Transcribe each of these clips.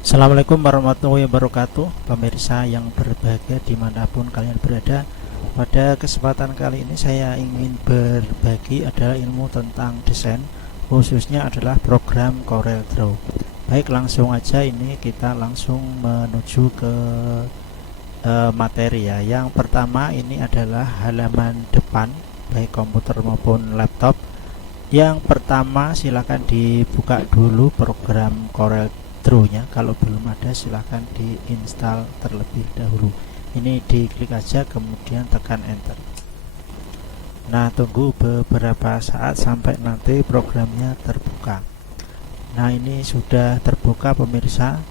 Assalamualaikum warahmatullahi wabarakatuh, pemirsa yang berbahagia dimanapun kalian berada. Pada kesempatan kali ini saya ingin berbagi adalah ilmu tentang desain, khususnya adalah program CorelDRAW. Baik, langsung aja ini kita langsung menuju ke materi ya. Yang pertama ini adalah halaman depan baik komputer maupun laptop. Yang pertama silakan dibuka dulu program CorelDRAW nya. Kalau belum ada silahkan diinstal terlebih dahulu. Ini diklik aja kemudian tekan enter. Nah, tunggu beberapa saat sampai nanti programnya terbuka. Nah, ini sudah terbuka pemirsa.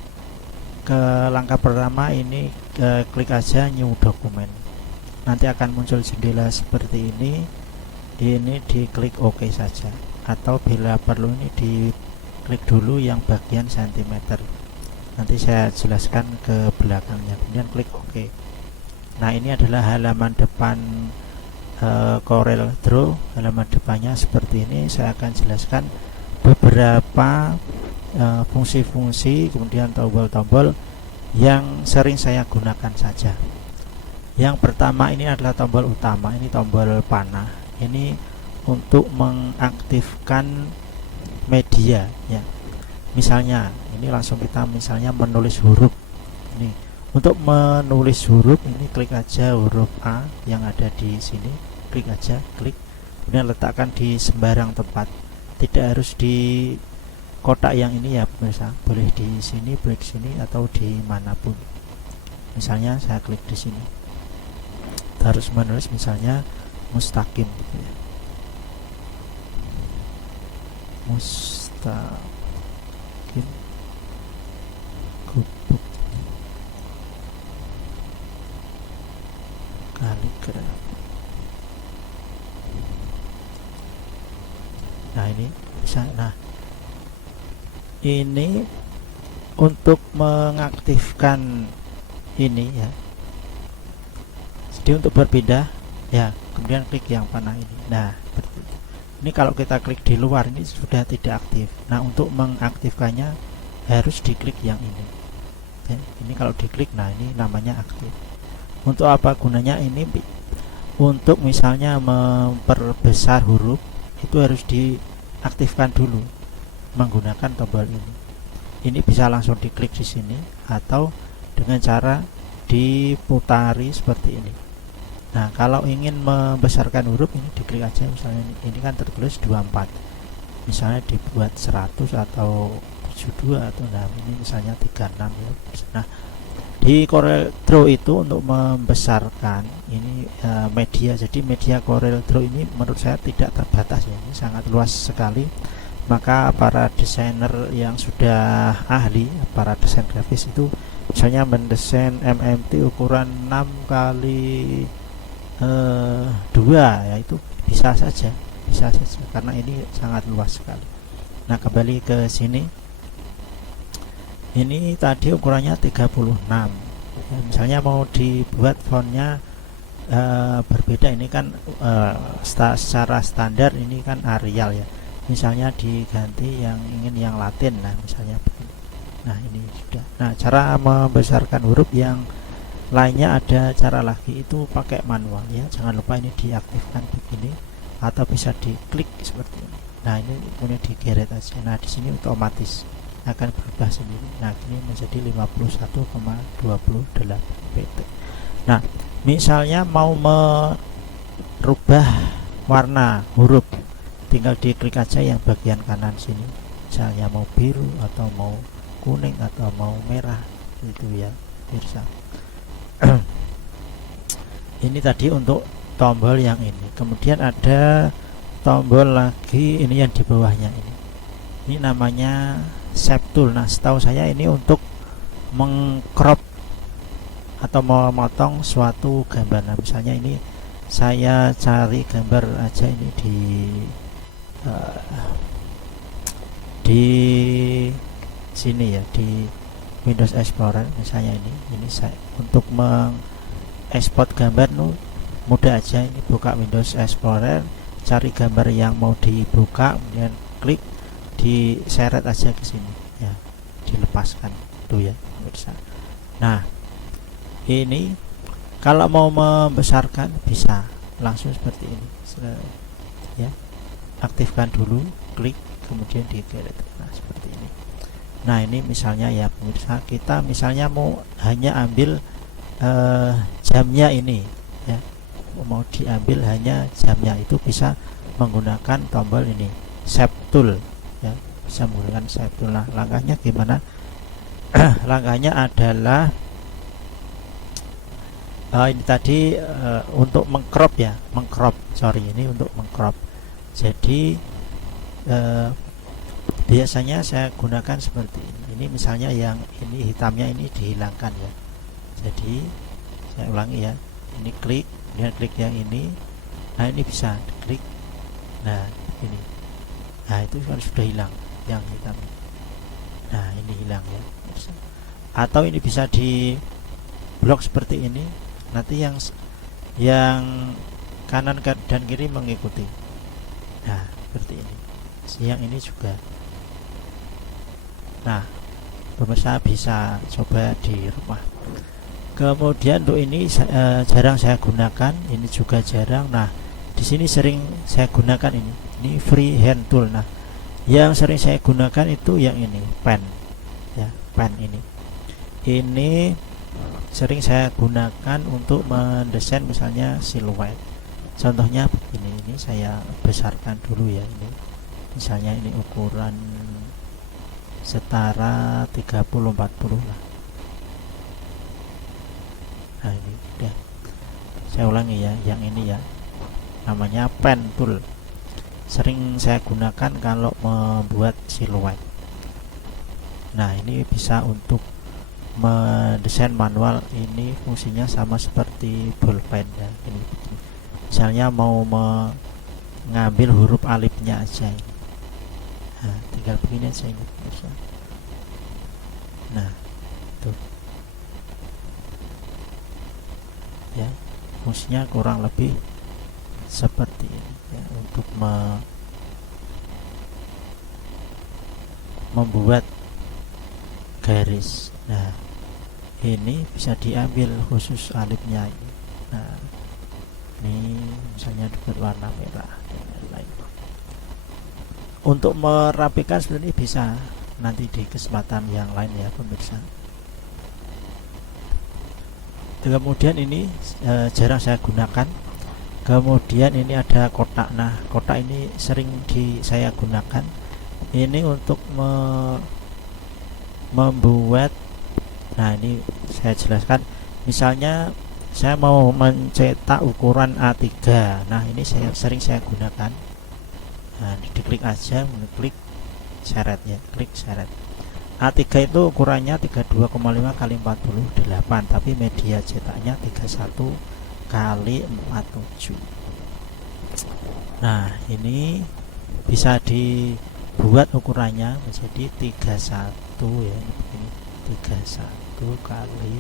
Ke langkah pertama ini klik aja new document. Nanti akan muncul jendela seperti ini. Ini diklik OK saja, atau bila perlu ini diklik dulu yang bagian cm. Nanti saya jelaskan ke belakangnya, kemudian klik OK. Nah, ini adalah halaman depan CorelDRAW. Halaman depannya seperti ini. Saya akan jelaskan beberapa fungsi-fungsi, kemudian tombol-tombol yang sering saya gunakan saja. Yang pertama ini adalah tombol utama, ini tombol panah. Ini untuk mengaktifkan media ya. Misalnya ini langsung kita misalnya menulis huruf. Ini untuk menulis huruf ini klik aja huruf A yang ada di sini, klik aja, klik, kemudian letakkan di sembarang tempat. Tidak harus di kotak yang ini ya pemirsa, boleh di sini, boleh di sini, atau di manapun. Misalnya saya klik di sini, harus menulis misalnya mustaqim gitu ya. Mustaqim gubuk kaligraf. Nah, ini bisa. Nah, ini untuk mengaktifkan ini ya. Jadi untuk berpindah ya, kemudian klik yang panah ini. Nah, ini kalau kita klik di luar ini sudah tidak aktif. Nah, untuk mengaktifkannya harus diklik yang ini ya. Ini kalau diklik, nah ini namanya aktif. Untuk apa gunanya ini? Untuk misalnya memperbesar huruf itu harus diaktifkan dulu menggunakan tombol ini. Ini bisa langsung diklik di sini atau dengan cara diputari seperti ini. Nah, kalau ingin membesarkan huruf ini diklik aja, misalnya ini kan tertulis 24, misalnya dibuat 100 atau 72 atau nah ini misalnya 36 ya. Nah, di CorelDRAW itu untuk membesarkan ini media. Jadi media CorelDRAW ini menurut saya tidak terbatas ya, ini sangat luas sekali. Maka para desainer yang sudah ahli, para desain grafis itu misalnya mendesain MMT ukuran 6 kali 2 ya, itu bisa saja karena ini sangat luas sekali. Nah, kembali ke sini, ini tadi ukurannya 36 ya, misalnya mau dibuat fontnya berbeda. Ini kan secara standar ini kan Arial ya, misalnya diganti yang ingin yang Latin. Nah, misalnya begini. Nah, ini sudah. Nah, cara membesarkan huruf yang lainnya ada cara lagi, itu pakai manual ya. Jangan lupa ini diaktifkan begini, atau bisa diklik seperti ini. Nah, ini kemudian digeret aja. Nah, di sini otomatis akan berubah sendiri. Nah, ini menjadi 51,28 pt. Nah, misalnya mau merubah warna huruf, tinggal diklik aja yang bagian kanan sini. Misalnya mau biru atau mau kuning atau mau merah itu ya pemirsa. Ini tadi untuk tombol yang ini. Kemudian ada tombol lagi ini yang di bawahnya ini. Ini namanya shape tool. Nah, setahu saya ini untuk mengcrop atau memotong suatu gambar. Nah, misalnya ini saya cari gambar aja ini di sini ya, di Windows Explorer misalnya ini saya untuk mengekspor gambar mudah aja. Ini buka Windows Explorer, cari gambar yang mau dibuka, kemudian klik, diseret aja ke sini ya, dilepaskan. ya pemirsa. Nah ini kalau mau membesarkan bisa langsung seperti ini ya, aktifkan dulu, klik kemudian di delete. Nah seperti ini. Nah ini misalnya ya pemirsa, kita misalnya mau hanya ambil jamnya ini ya, mau diambil hanya jamnya, itu bisa menggunakan tombol ini, shape tool ya, bisa menggunakan shape tool. Nah langkahnya gimana? Langkahnya adalah ini tadi untuk mengcrop ya, ini untuk mengcrop. Jadi biasanya saya gunakan seperti ini. Ini misalnya yang ini hitamnya ini dihilangkan ya. Jadi saya ulangi ya, ini klik, kemudian klik yang ini. Nah ini bisa diklik. Nah ini, nah itu kan sudah hilang yang hitam. Nah ini hilang ya. Atau ini bisa di blok seperti ini, nanti yang kanan dan kiri mengikuti. Nah seperti ini. Yang ini juga. Nah pemirsa bisa coba di rumah. Kemudian untuk ini jarang saya gunakan, ini juga jarang. Nah di sini sering saya gunakan ini free hand tool. Nah yang sering saya gunakan itu yang ini, pen ya, pen ini sering saya gunakan untuk mendesain misalnya siluet. Contohnya begini, ini saya besarkan dulu ya, ini misalnya ini ukuran setara 30-40 lah. Nah ini udah, saya ulangi ya, yang ini ya namanya pen tool, sering saya gunakan kalau membuat siluet. Nah ini bisa untuk mendesain manual, ini fungsinya sama seperti bolpen ya. Ini misalnya mau mengambil huruf alifnya aja ini. Nah tinggal begini aja ini. Nah tuh ya, fungsinya kurang lebih seperti ini ya, untuk membuat garis. Nah ini bisa diambil khusus alifnya ini. Nah ini misalnya dibuat warna merah dan lain-lain. Untuk merapikan seperti ini bisa nanti di kesempatan yang lain ya pemirsa. Kemudian ini jarang saya gunakan. Kemudian ini ada kotak. Nah kotak ini sering saya gunakan ini untuk membuat. Nah ini saya jelaskan, misalnya saya mau mencetak ukuran A3. Nah ini sering saya gunakan. Nah diklik aja, klik seret ya, klik seret. A3 itu ukurannya 32,5 kali 48, tapi media cetaknya 31 kali 47. Nah ini bisa dibuat ukurannya menjadi 31 ya, ini 31 kali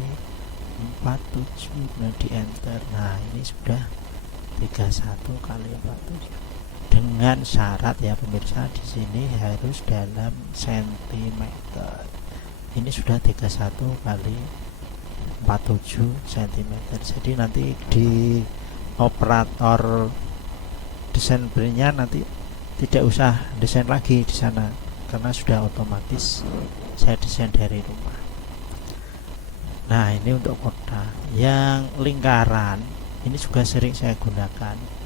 47, kemudian di enter. Nah ini sudah 31 kali 47 dengan syarat ya pemirsa, di sini harus dalam sentimeter. Ini sudah 31 kali 47 cm. Jadi nanti di operator desain braille-nya nanti tidak usah desain lagi di sana, karena sudah otomatis saya desain dari rumah. Nah ini untuk kotak. Yang lingkaran ini juga sering saya gunakan.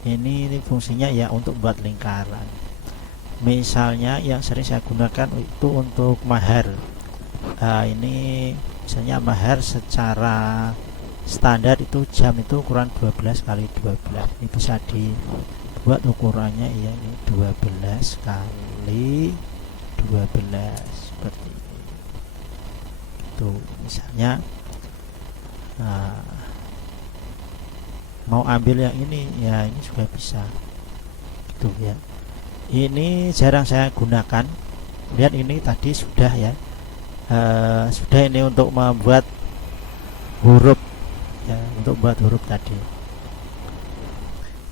Ini fungsinya ya untuk buat lingkaran. Misalnya yang sering saya gunakan itu untuk mahar. Ini misalnya mahar secara standar itu jam itu ukuran 12 kali 12. Ini bisa dibuat ukurannya ya, ini 12 kali 12 seperti ini. Itu misalnya mau ambil yang ini ya, ini juga bisa gitu ya. Ini jarang saya gunakan. Lihat ini tadi sudah ya, sudah ini untuk membuat huruf ya, untuk membuat huruf tadi.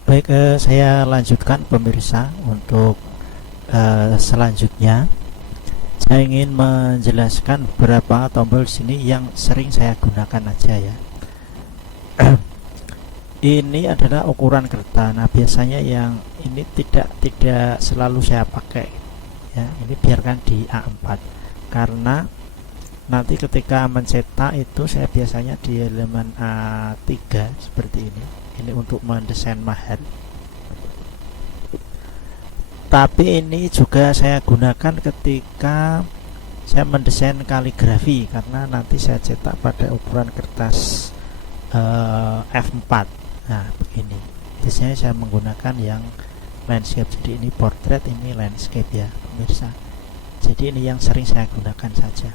Baik, saya lanjutkan pemirsa untuk selanjutnya. saya ingin menjelaskan beberapa tombol sini yang sering saya gunakan aja ya. Ini adalah ukuran kertas. Nah, biasanya yang ini tidak selalu saya pakai ya. Ini biarkan di A4 karena nanti ketika mencetak itu saya biasanya di halaman A3 seperti ini. Ini untuk mendesain mahar. Tapi ini juga saya gunakan ketika saya mendesain kaligrafi karena nanti saya cetak pada ukuran kertas F4. Nah, begini. Biasanya saya menggunakan yang landscape. Jadi ini portrait, ini landscape ya, pemirsa. Jadi ini yang sering saya gunakan saja.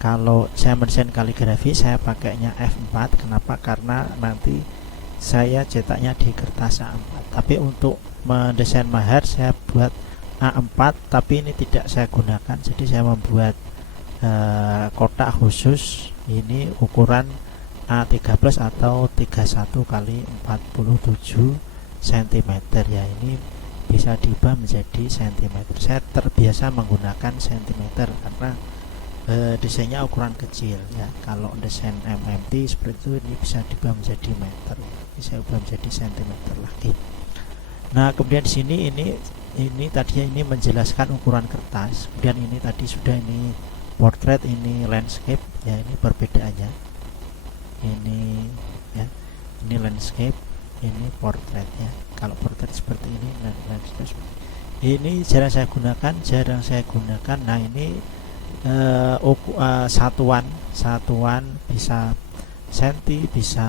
Kalau saya mendesain kaligrafi saya pakainya F4. Kenapa? Karena nanti saya cetaknya di kertas A4. Tapi untuk mendesain mahar saya buat A4, tapi ini tidak saya gunakan. Jadi saya membuat kotak khusus. Ini ukuran A13 atau 31 kali 47 cm ya. Ini bisa diubah menjadi cm. Saya terbiasa menggunakan cm karena desainnya ukuran kecil ya. Kalau desain MMT seperti itu, ini bisa diubah menjadi meter, bisa ubah menjadi centimeter lagi. Nah, kemudian di sini ini tadinya ini menjelaskan ukuran kertas. Kemudian ini tadi sudah ini portrait, ini landscape ya. Ini perbedaannya. Ini ya, ini landscape, ini portrait ya. Kalau portrait seperti ini, landscape ini jarang saya gunakan. Nah, ini satuan bisa senti, bisa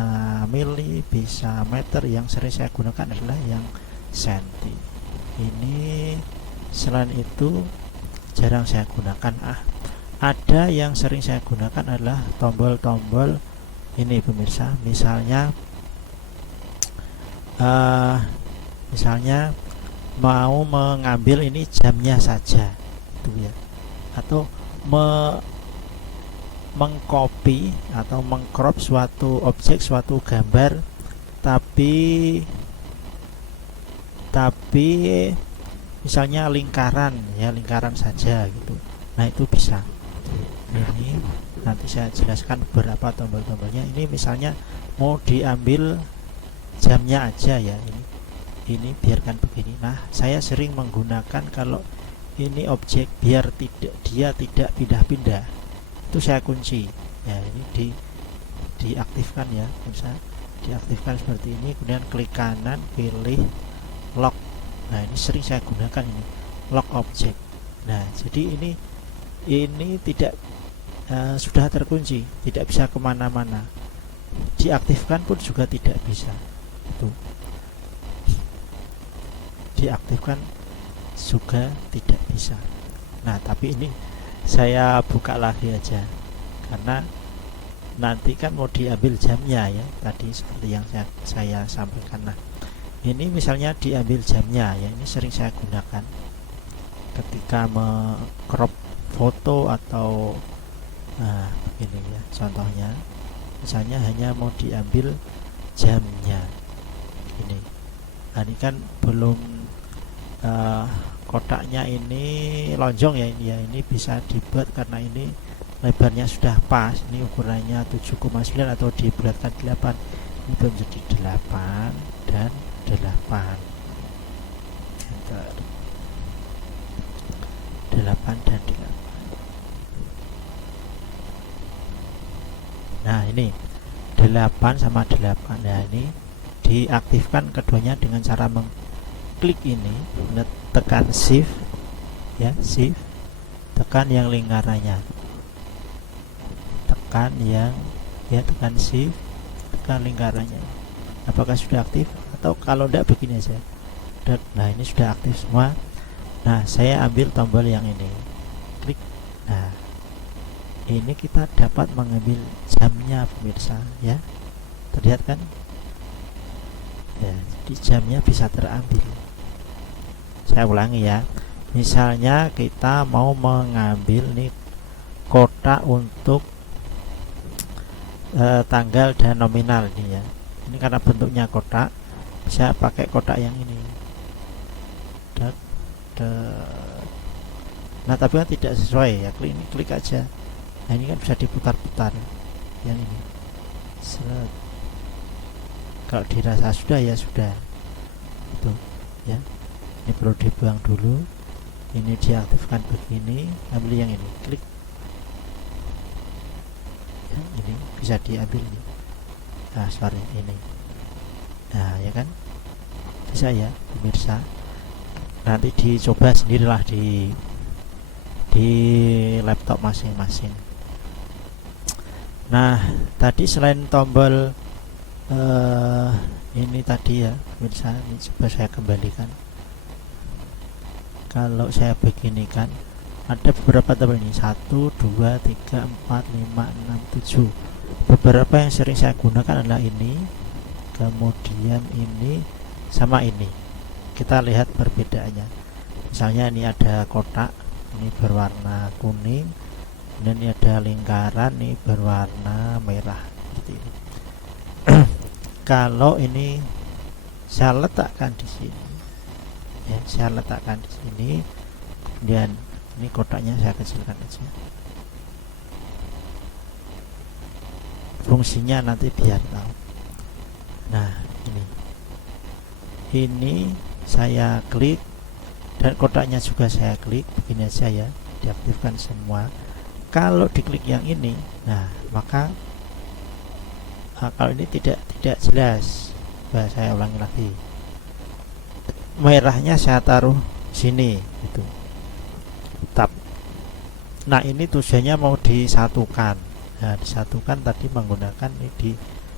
mili, bisa meter. Yang sering saya gunakan adalah yang senti. Ini selain itu jarang saya gunakan. Ada yang sering saya gunakan adalah tombol-tombol ini pemirsa. Misalnya mau mengambil ini jamnya saja itu ya, atau mengcopy atau mengcrop suatu objek, suatu gambar, tapi misalnya lingkaran ya, lingkaran saja gitu. Nah, itu bisa. Ini nanti saya jelaskan beberapa tombol-tombolnya. Ini misalnya mau diambil jamnya aja ya, ini biarkan begini. Nah, saya sering menggunakan kalau ini objek biar dia tidak pindah-pindah, itu saya kunci ya. Ini diaktifkan ya, bisa diaktifkan seperti ini. Kemudian klik kanan, pilih lock. Nah, ini sering saya gunakan, ini lock object. Nah, jadi ini tidak sudah terkunci, tidak bisa kemana-mana. Diaktifkan pun juga tidak bisa. Itu diaktifkan juga tidak bisa. Nah, tapi ini saya buka lagi aja karena nanti kan mau diambil jamnya ya, tadi seperti yang saya sampaikan. Nah, ini misalnya diambil jamnya ya, ini sering saya gunakan ketika crop foto atau begini ya. Contohnya misalnya hanya mau diambil jamnya ini. Nah, ini kan belum kotaknya ini lonjong ya, ini bisa dibuat karena ini lebarnya sudah pas. Ini ukurannya 7,9 atau dibulatkan 8. Ini menjadi 8 dan 8. Enter. 8 dan 8. Nah, ini 8 sama 8. Nah, ini diaktifkan keduanya dengan cara klik ini, tekan shift ya, shift, tekan yang lingkarannya, tekan shift, tekan lingkarannya. Apakah sudah aktif? Atau kalau tidak begini aja. Nah, ini sudah aktif semua. Nah, saya ambil tombol yang ini, klik. Nah, ini kita dapat mengambil jamnya pemirsa ya, terlihat kan ya, jadi jamnya bisa terambil. Saya ulangi ya, misalnya kita mau mengambil nih kotak untuk tanggal dan nominal ini ya. Ini karena bentuknya kotak, bisa pakai kotak yang ini. Nah tapi kan tidak sesuai ya, klik ini, klik aja. Nah ini kan bisa diputar-putar yang ini. Seret. Kalau dirasa sudah ya sudah itu ya, ini perlu dibuang dulu, ini diaktifkan begini, ambil yang ini, klik ya, ini bisa diambil ini. Nah sorry ini, nah ya kan bisa ya pemirsa. Nanti dicoba sendirilah di laptop masing-masing. Nah tadi selain tombol ini tadi ya pemirsa, ini coba saya kembalikan. Kalau saya beginikan ada beberapa tombol ini, 1, 2, 3, 4, 5, 6, 7. Beberapa yang sering saya gunakan adalah ini, kemudian ini sama ini. Kita lihat perbedaannya. Misalnya ini ada kotak, ini berwarna kuning, dan ini ada lingkaran, ini berwarna merah seperti ini. Kalau ini saya letakkan di sini ya, saya letakkan di sini, kemudian ini kotaknya saya kecilkan aja, fungsinya nanti biar tahu. Nah ini saya klik dan kotaknya juga saya klik, begini aja ya, diaktifkan semua. Kalau diklik yang ini, nah maka kalau ini tidak jelas. Saya ulangi lagi, merahnya saya taruh sini gitu, tab. Nah ini tujuannya mau disatukan. Nah disatukan tadi menggunakan ini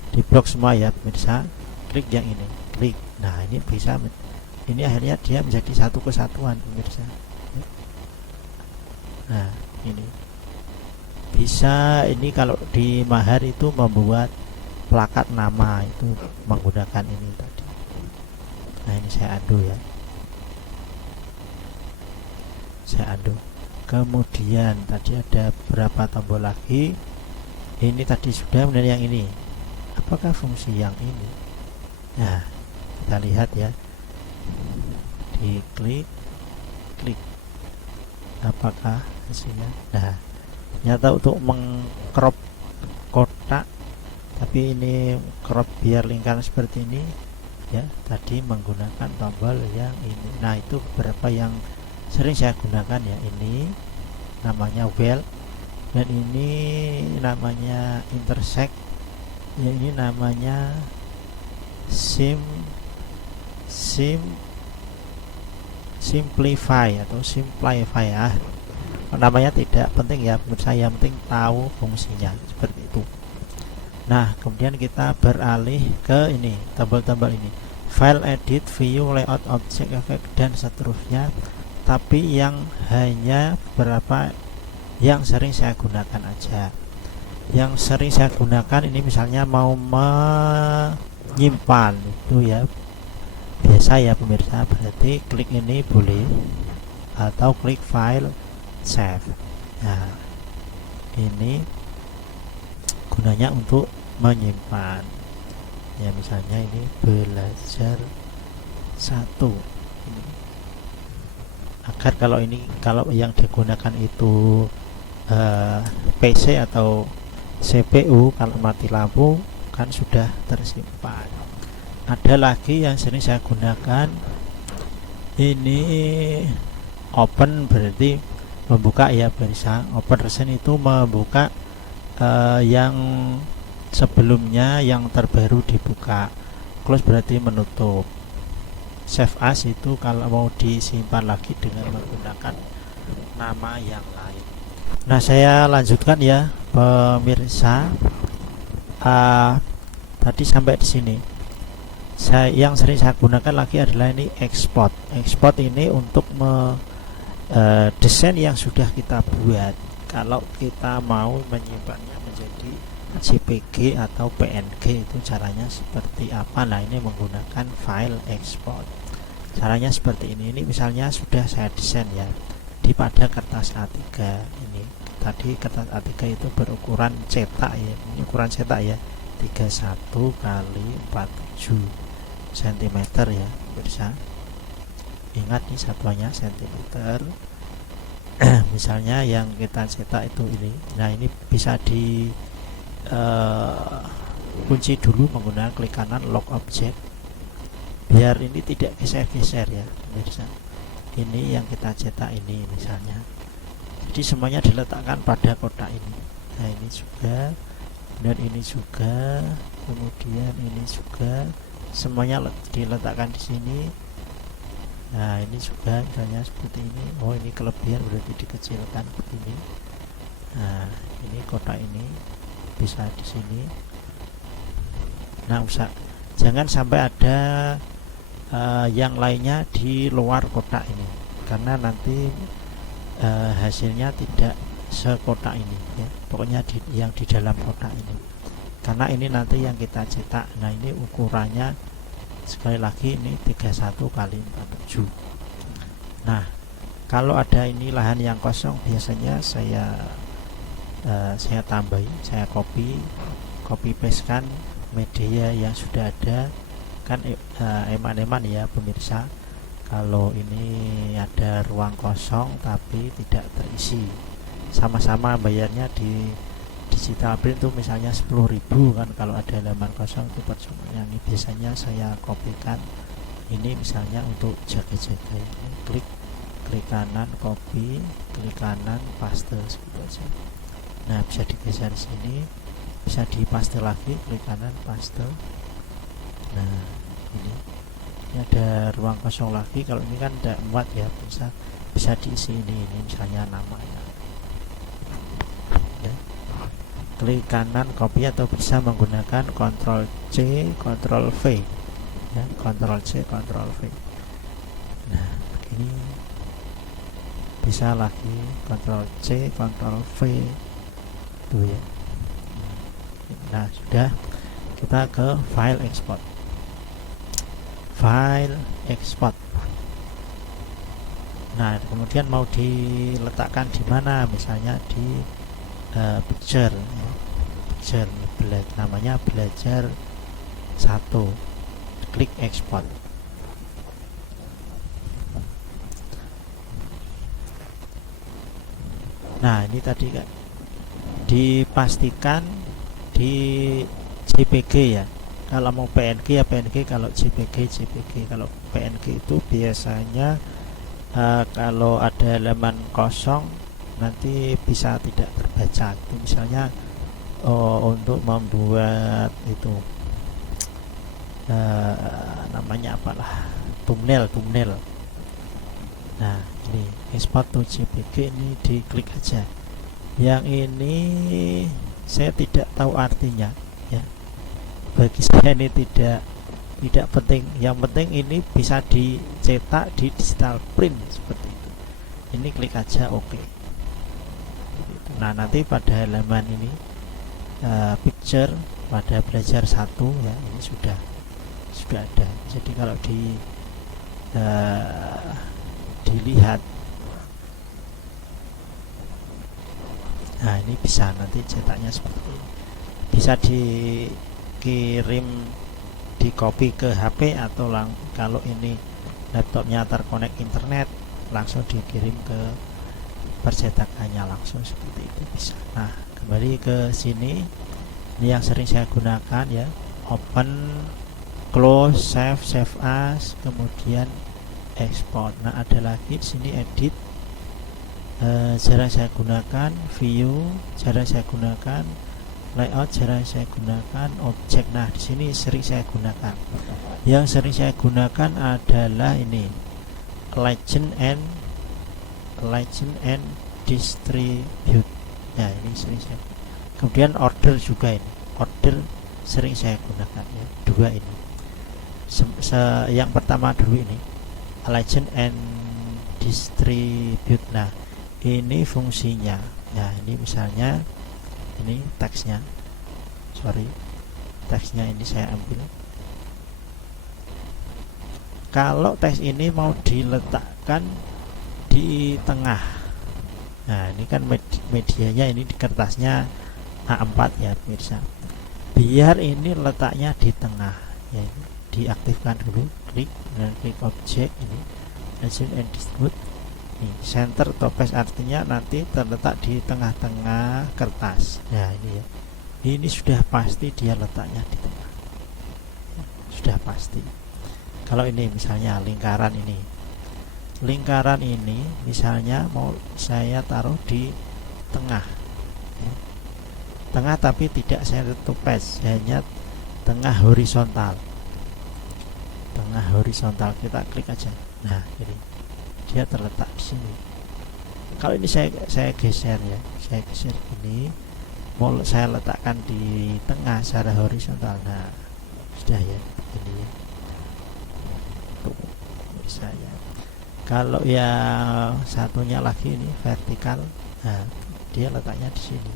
di blok semua ya pemirsa, klik yang ini, klik. Nah ini bisa, ini akhirnya dia menjadi satu kesatuan pemirsa. Nah ini bisa, ini kalau di Mahar itu membuat plakat nama itu menggunakan ini tadi. Nah ini saya undo ya, saya undo. Kemudian tadi ada berapa tombol lagi, ini tadi sudah, kemudian yang ini apakah fungsi yang ini. Nah kita lihat ya, diklik, klik, apakah hasilnya. Nah ternyata untuk mengcrop kotak, tapi ini crop biar lingkaran seperti ini ya, tadi menggunakan tombol yang ini. Nah itu beberapa yang sering saya gunakan ya, ini namanya well, dan ini namanya intersect ya, ini namanya simplify atau simplify ya, namanya tidak penting ya pemirsa, yang penting tahu fungsinya seperti itu. Nah kemudian kita beralih ke ini, tombol-tombol ini, file, edit, view, layout, object, effect, dan seterusnya. Tapi yang hanya beberapa yang sering saya gunakan aja. Yang sering saya gunakan ini misalnya mau menyimpan itu ya, biasa ya pemirsa, berarti klik ini boleh, atau klik file, save. Nah ini gunanya untuk menyimpan ya, misalnya ini belajar 1 ini. Agar kalau ini, kalau yang digunakan itu PC atau CPU, kalau mati lampu kan sudah tersimpan. Ada lagi yang sering saya gunakan, ini open, berarti membuka ya pemirsa. Open recent itu membuka yang sebelumnya, yang terbaru dibuka. Close berarti menutup. Save as itu kalau mau disimpan lagi dengan menggunakan nama yang lain. Nah saya lanjutkan ya pemirsa. Tadi sampai di sini. Yang sering saya gunakan lagi adalah ini export. Export ini untuk desain yang sudah kita buat. Kalau kita mau menyimpannya menjadi JPG atau PNG, itu caranya seperti apa? Nah ini menggunakan file export. Caranya seperti ini. Ini misalnya sudah saya desain ya di pada kertas A3 ini. Tadi kertas A3 itu berukuran cetak ya. Ini ukuran cetak ya, 31 kali 47 cm ya bisa. Ingat nih satuannya cm. Misalnya yang kita cetak itu ini. Nah, ini bisa di kunci dulu menggunakan klik kanan lock object biar ini tidak geser-geser ya pemirsa. Ini yang kita cetak ini misalnya, jadi semuanya diletakkan pada kotak ini. Nah, ini juga, dan ini juga, kemudian ini juga, semuanya diletakkan di sini. Nah, ini juga misalnya seperti ini. Oh, ini kelebihan, berarti dikecilkan begini. Nah, ini kotak ini bisa di sini. Nah, jangan sampai ada yang lainnya di luar kotak ini, karena nanti hasilnya tidak sekotak ini ya. Pokoknya yang di dalam kotak ini, karena ini nanti yang kita cetak. Nah, ini ukurannya sekali lagi ini 31 kali 47. Nah, kalau ada ini lahan yang kosong, biasanya saya tambahin, saya copy paste kan media yang sudah ada kan. Eman-eman ya pemirsa, kalau ini ada ruang kosong tapi tidak terisi, sama-sama bayarnya di digital print tuh misalnya 10.000 kan. Kalau ada halaman kosong itu percuma. Yang ini biasanya saya kopikan ini misalnya untuk jaga-jaga ini, klik kanan copy, klik kanan paste seperti aja. Nah, bisa digeser sini, bisa dipaste lagi, klik kanan paste. Nah, ini ada ruang kosong lagi. Kalau ini kan tidak muat ya, bisa diisi ini misalnya namanya ya. Klik kanan copy, atau bisa menggunakan Ctrl C Ctrl V ya, Ctrl C Ctrl V. Nah, begini bisa lagi Ctrl C Ctrl V tuh ya. Nah, sudah, kita ke file export. Nah, kemudian mau diletakkan di mana? Misalnya di picture ya. Picture namanya belajar 1. Klik export. Nah, ini tadi kan dipastikan di JPG ya. Kalau mau PNG ya PNG, kalau JPG. Kalau PNG itu biasanya kalau ada halaman kosong nanti bisa tidak terbaca. Itu misalnya untuk membuat itu namanya apalah, thumbnail. Nah, ini export to JPG, ini diklik aja. Yang ini saya tidak tahu artinya ya. Bagi saya ini tidak penting. Yang penting ini bisa dicetak di digital print seperti itu. Ini klik aja oke. Nah, nanti pada halaman ini picture pada belajar 1 ya, ini sudah ada. Jadi kalau dilihat, nah ini bisa nanti cetaknya seperti ini. Bisa dikirim, di copy ke HP, atau kalau ini laptopnya terkonek internet langsung dikirim ke percetakannya langsung seperti itu bisa. Nah, kembali ke sini, ini yang sering saya gunakan ya, open, close, save as, kemudian export. Nah, ada lagi di sini edit, jarang saya gunakan, view jarang saya gunakan, layout jarang saya gunakan, objek. Nah, di sini sering saya gunakan. Yang sering saya gunakan adalah ini, legend and distribute. Ya, ini sering saya. Kemudian order juga, ini order sering saya gunakan ya, dua ini. Yang pertama dulu ini legend and distribute. Nah, ini fungsinya. Nah, ini misalnya ini teksnya, teksnya ini saya ambil. Kalau teks ini mau diletakkan di tengah, nah ini kan medianya ini di kertasnya A4 ya pemirsa. Biar ini letaknya di tengah ya, ini diaktifkan dulu, klik dan klik objek ini legend and distribute. Nih, center topes artinya nanti terletak di tengah-tengah kertas. Nah ini ya, ini sudah pasti dia letaknya di tengah, sudah pasti. Kalau ini misalnya lingkaran ini misalnya mau saya taruh di tengah, tengah tapi tidak center topes, hanya tengah horizontal. Tengah horizontal, kita klik aja. Nah ini dia terletak di sini. Kalau ini saya geser ya, saya geser ini, mau saya letakkan di tengah secara horizontal. Nah sudah ya, ini ya. Tuh, bisa ya. Kalau yang satunya lagi ini vertikal, nah dia letaknya di sini,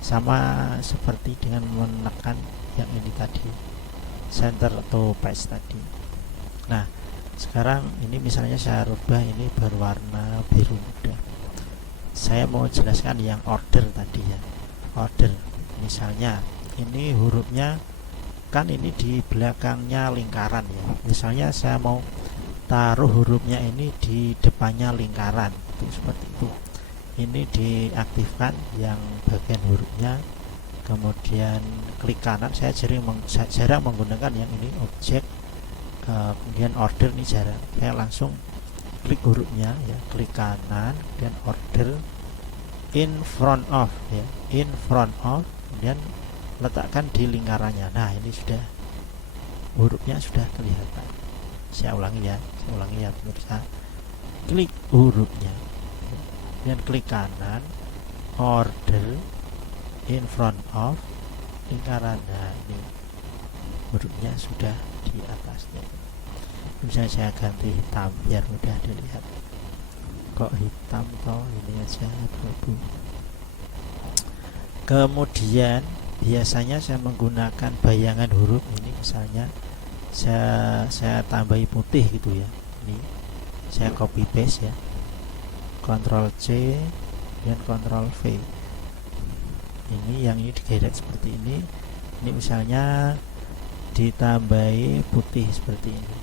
sama seperti dengan menekan yang ini tadi, center atau paste tadi. Nah sekarang ini misalnya saya rubah ini berwarna biru muda. Saya mau jelaskan yang order tadi ya, order. Misalnya ini hurufnya kan ini di belakangnya lingkaran ya, misalnya saya mau taruh hurufnya ini di depannya lingkaran, itu seperti itu. Ini diaktifkan yang bagian hurufnya, kemudian klik kanan. Saya jarang menggunakan yang ini objek, kemudian order ini jarang. Saya langsung klik hurufnya ya, klik kanan, kemudian order, in front of ya, in front of, kemudian letakkan di lingkarannya. Nah ini sudah, hurufnya sudah kelihatan. Saya ulangi ya pemirsa, klik hurufnya, kemudian klik kanan, order, in front of, lingkaran. Nah ini hurufnya sudah di atasnya. Misalnya saya ganti hitam biar mudah dilihat. Kok hitam toh, ini aja abu-abu. Kemudian biasanya saya menggunakan bayangan huruf ini, misalnya saya tambahi putih gitu ya. Ini saya copy paste ya, Ctrl C dan Ctrl V. Ini yang ini digerak seperti ini. Ini misalnya ditambahi putih seperti ini,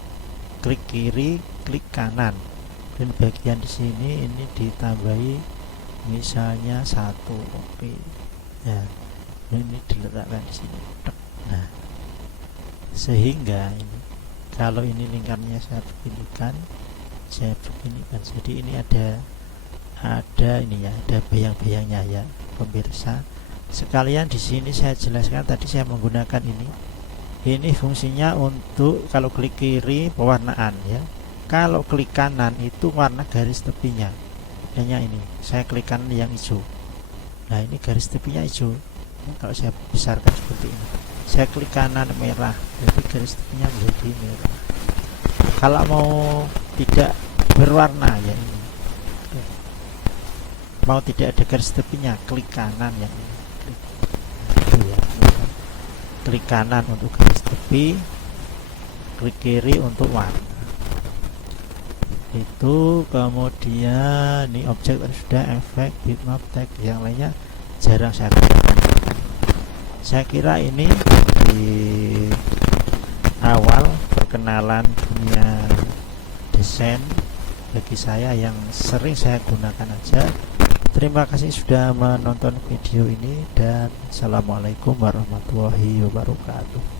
klik kiri, klik kanan, dan bagian di sini ini ditambahi misalnya 1. Oke ya, ini diletakkan di sini. Nah sehingga ini, kalau ini lingkarnya saya beginikan, jadi ini ada ini ya, ada bayang-bayangnya ya pemirsa sekalian. Di sini saya jelaskan tadi saya menggunakan ini fungsinya untuk kalau klik kiri pewarnaan ya, kalau klik kanan itu warna garis tepinya. Hanya ini saya klik kanan yang hijau, nah ini garis tepinya hijau. Kalau saya besarkan seperti ini, saya klik kanan merah, jadi garis tepinya menjadi merah. Kalau mau tidak berwarna ya ini, mau tidak ada garis tepinya, klik kanan yang ini, klik kanan untuk garis tepi, klik kiri untuk warna. Itu kemudian ini objek sudah, efek, bitmap, teks, yang lainnya jarang saya gunakan. Saya kira ini di awal perkenalan dunia desain bagi saya yang sering saya gunakan aja. Terima kasih sudah menonton video ini dan assalamualaikum warahmatullahi wabarakatuh.